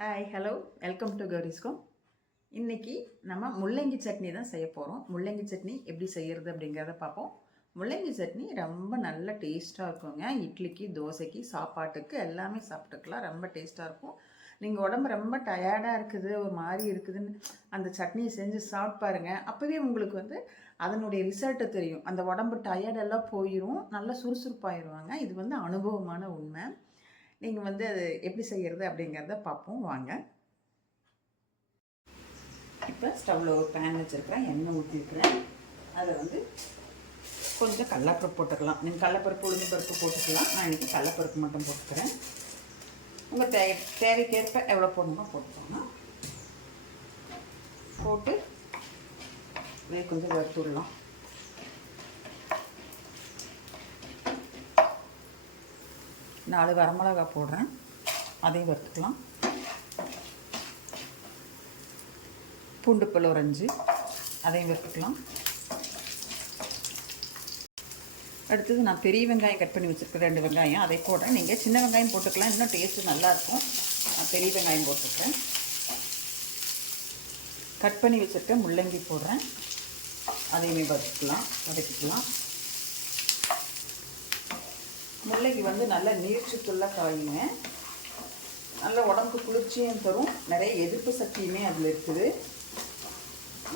Hi hello welcome to கௌரிஸ்கோம் இன்றைக்கி நம்ம முள்ளங்கி சட்னி தான் செய்ய போகிறோம் முள்ளங்கி சட்னி எப்படி செய்கிறது அப்படிங்கிறத பார்ப்போம். முள்ளங்கி சட்னி ரொம்ப நல்ல டேஸ்ட்டாக இருக்குங்க. இட்லிக்கு தோசைக்கு சாப்பாட்டுக்கு எல்லாமே சாப்பிட்டுக்கலாம். ரொம்ப டேஸ்ட்டாக இருக்கும். நீங்கள் உடம்பு ரொம்ப டயர்டாக இருக்குது ஒரு மாதிரி இருக்குதுன்னு அந்த சட்னியை செஞ்சு சாப்பிட்டு பாருங்க. அப்போவே உங்களுக்கு வந்து அதனுடைய ரிசல்ட்டு தெரியும். அந்த உடம்பு டயர்டெல்லாம் போயிடும் நல்லா சுறுசுறுப்பாயிருவாங்க. இது வந்து அனுபவமான உண்மை. நீங்கள் வந்து அது எப்படி செய்கிறது அப்படிங்கிறத பார்ப்போம். வாங்க. இப்போ ஸ்டவ்வில் ஒரு பேன் வச்சுருக்கிறேன். எண்ணெய் ஊற்றிருக்கிறேன் அதை வந்து கொஞ்சம் கடலப்பருப்பு போட்டுக்கலாம். நீங்கள் கடலப்பருப்பு உளுந்து பருப்பு போட்டுக்கலாம். நான் இன்றைக்கி கடலப்பருப்பு மட்டும் போட்டுக்கிறேன். உங்கள் தே தேவைக்கேற்ப எவ்வளோ போடணுமோ போட்டுக்கோங்க. போட்டு இதை கொஞ்சம் வறுத்து நாலு வரமிளகா போடுறேன். அதையும் வறுத்துக்கலாம். பூண்டு பல் ஒரு அஞ்சு. அதையும் வறுத்துக்கலாம். அடுத்தது நான் பெரிய வெங்காயம் கட் பண்ணி வச்சுருக்கேன் ரெண்டு வெங்காயம். அதை போடுறேன். நீங்கள் சின்ன வெங்காயம் போட்டுக்கலாம். இன்னும் டேஸ்ட்டு நல்லாயிருக்கும் நான் பெரிய வெங்காயம் போட்டிருக்கேன். கட் பண்ணி வச்சுருக்கேன் முள்ளங்கி போடுறேன். அதையுமே வதக்கலாம் வதக்கிக்கலாம். முள்ளங்கி வந்து நல்ல நீர்ச்சத்துள்ள காயுங்க. நல்ல உடம்புக்கு குளிர்ச்சியும் தரும். நிறைய எதிர்ப்பு சக்தியுமே அதில் இருக்குது.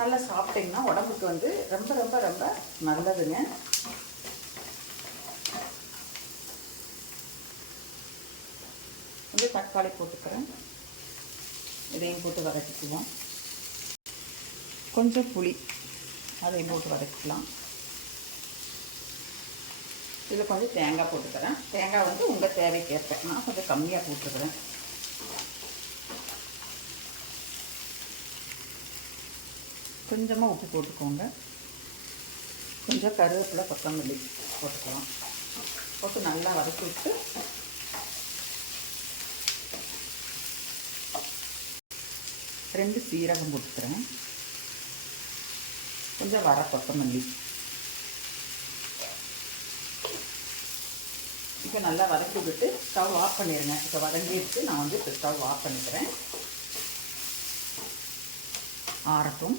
நல்லா சாப்பிட்டிங்கன்னா உடம்புக்கு வந்து ரொம்ப ரொம்ப ரொம்ப நல்லதுங்க. கொஞ்சம் தக்காளி போட்டுக்கிறேன். இதையும் போட்டு வதக்கிக்குவோம். கொஞ்சம் புளி அதையும் போட்டு வதக்கிக்கலாம். இதில் கொஞ்சம் தேங்காய் போட்டுக்கிறேன். தேங்காய் வந்து உங்கள் தேவைக்கேற்ப. நான் கொஞ்சம் கம்மியாக போட்டுருக்குறேன் கொஞ்சமாக உப்பு போட்டுக்கோங்க. கொஞ்சம் கருவேப்பிலை கொத்தமல்லி போட்டுக்கலாம். போட்டு நல்லா வதக்கி விட்டு. ரெண்டு சீரகம் போட்டுக்கிறேன். கொஞ்சம் வர கொத்தமல்லி. இப்போ நல்லா வதக்கி விட்டு ஸ்டவ் ஆஃப் பண்ணிடுங்க இப்போ வதங்கிட்டு நான் வந்து இப்போ ஸ்டவ் ஆஃப் பண்ணிக்கிறேன். ஆறட்டும்.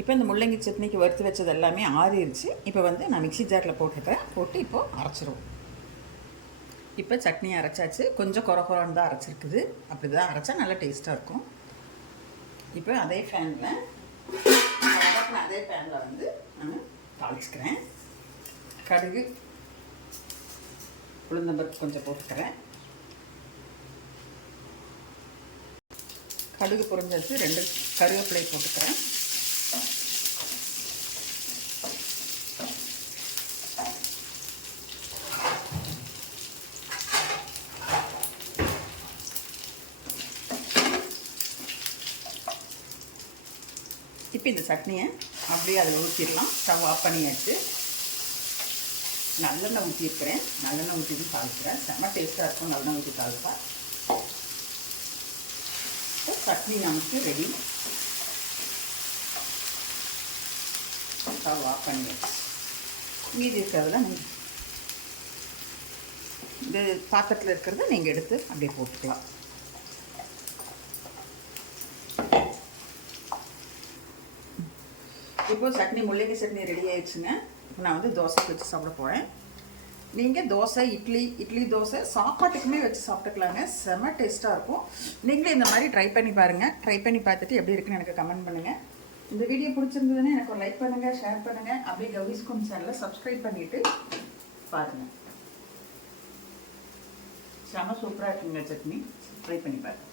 இப்போ இந்த முள்ளங்கி சட்னிக்கு வறுத்து வச்சது எல்லாமே ஆறிடுச்சு. இப்போ வந்து நான் மிக்சி ஜாரில் போட்டுக்கிறேன் போட்டு இப்போது அரைச்சிருவோம். இப்போ சட்னி அரைச்சாச்சு. கொஞ்சம் குறை குறைன்னு தான் அரைச்சிருக்குது. அப்படி தான் அரைச்சா நல்லா டேஸ்ட்டாக இருக்கும். இப்போ அதே ஃபேனில் அதே ஃபேனில் வந்து நான் தாளிச்சுக்கிறேன். கடுகு உளுந்தம்பருப்பு கொஞ்சம் போட்டுக்கிறேன். கடுகு பொறிஞ்சது ரெண்டு கருவேப்பிலை போட்டுக்கிறேன். இப்போ இந்த சட்னியை அப்படியே அதில் ஊற்றிடலாம் ஸ்டவ் ஆஃப் பண்ணியாச்சு. நல்லெண்ணெய் ஊற்றியிருக்கிறேன் நல்லெண்ணெய் ஊற்றி தாளிக்கிறேன். செம்ம டேஸ்ட்டாக இருக்கும் நல்லெண்ணெய் ஊற்றி தாளிப்பா. இப்போ சட்னி நமக்கு ரெடி ஸ்டவ் ஆஃப் பண்ணியாச்சு மீதி இருக்கிறதுல இந்த பாத்திரத்தில் இருக்கிறத நீங்கள் எடுத்து அப்படியே போட்டுக்கலாம். இப்போது சட்னி முள்ளங்கி சட்னி ரெடி ஆயிடுச்சுங்க. நான் வந்து தோசைக்கு வச்சு சாப்பிட போகிறேன் நீங்கள் தோசை இட்லி இட்லி தோசை சாப்பாட்டுக்குமே வச்சு சாப்பிட்டுக்கலாங்க. செம டேஸ்ட்டாக இருக்கும். நீங்களே இந்த மாதிரி ட்ரை பண்ணி பாருங்கள் ட்ரை பண்ணி பார்த்துட்டு எப்படி இருக்குன்னு எனக்கு கமெண்ட் பண்ணுங்கள் இந்த வீடியோ பிடிச்சிருந்ததுன்னா எனக்கு ஒரு லைக் பண்ணுங்கள் ஷேர் பண்ணுங்கள் அப்படியே கௌரிஸ்கோம் சேனலை சப்ஸ்கிரைப் பண்ணிவிட்டு பாருங்கள் செம்ம சூப்பராக இருக்குங்க சட்னி. ட்ரை பண்ணி பாருங்கள்